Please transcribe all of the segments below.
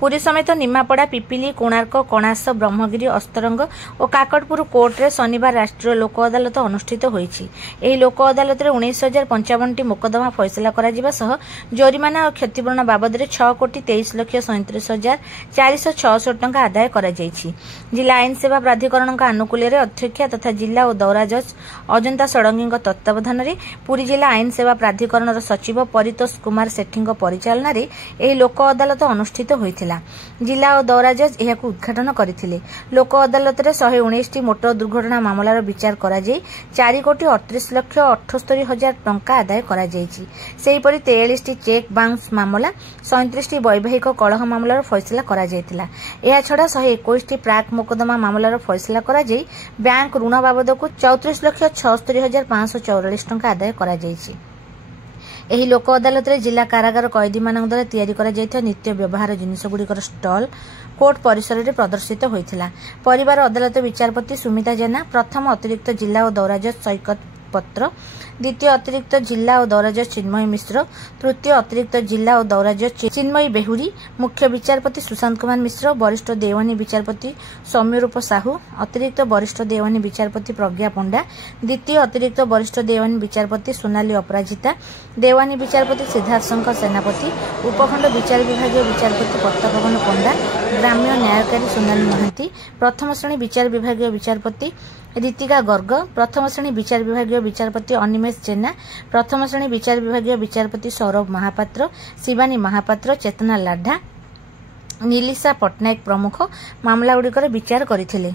पुरी समेत निमापड़ा पिपिली कोणार्क कणास ब्रह्मगिरी अस्तरंग और काकटपुर कोर्टे शनिवार राष्ट्रीय लोक अदालत अनुष्ठित होईछि। एही लोक अदालत रे 19,055 मोकदमा फैसला करा सह जोरिमाना और क्षतिपूरण बाबद 6,23,37,466 टंका आदाय करा जायछि। जिला आईन सेवा प्राधिकरण अनुकूल अध्यक्षा तथा जिला और दौरा जज अजंता षडंगी तत्वावधान में पुरी जिला आईन सेवा प्राधिकरण सचिव परितोष कुमार सेठी परिचालन में एही लोक अदालत अनुष्ठित होइथिला। जिला और दौरा जज यह उद्घाटन करथिले। लोक अदालत रे 119 मोटर दुर्घटना मामलार विचार करा जाई 4,38,78,000 टंका आदाय करा जायछि। सेहीपरि 43 चेक बाउंस मामला 37 वैवाहिक कलह मामलार फैसला करा जायतिला। एहा छडा 121 प्राक मोकदमा मामलार फैसला करा जाई बैंक ऋण बाबद को 34,76,544 टंका आदाय करा जायछि। एही लोक अदालत रे जिला कारागार कैदी मानक द्वारा तैयारी करा जायथिबा नित्य व्यवहार जिनिसगुड़िकर स्टल कोर्ट परिसर में प्रदर्शित होइथिला। परिवार अदालत विचारपति सुमिता जेना, प्रथम अतिरिक्त जिला और दौरा जज सैकत पत्र, द्वितीय अतिरिक्त जिला और दौरा जज चिन्मयी मिश्र, तृतीय अतिरिक्त जिला और दौरा जज चिन्मयी बेहुरी, मुख्य विचारपति सुशांत कुमार मिश्र, वरिष्ठ देवानी विचारपति सौम्यरूप साहू, अतिरिक्त वरिष्ठ देवानी विचारपति प्रज्ञा पंडा, द्वितीय अतिरिक्त वरिष्ठ देवानी विचारपति सोनाली अपराजिता, देवानी विचारपति सिद्धार्थ शंकर सेनापति, उपखंड विचार विभाग विचारपति प्रतापवन पंडा, ग्राम्य न्यायकारी सोनाली महांती, प्रथम श्रेणी विचार विभाग विचारपति रीतिका गर्ग, प्रथम श्रेणी विचार विभाग विचारपति अनिमेष जेना, प्रथम श्रेणी विचार विभाग विचारपति सौरभ महापात्र, शिवानी महापात्र, चेतना लाढा, नीलिसा पट्टनायक प्रमुख मामलागुड़िकर विचार करथिले।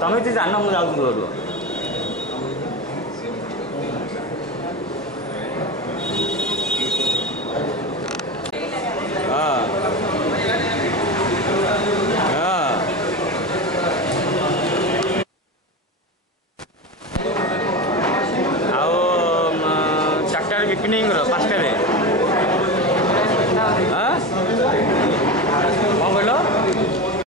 तमें जान मुझे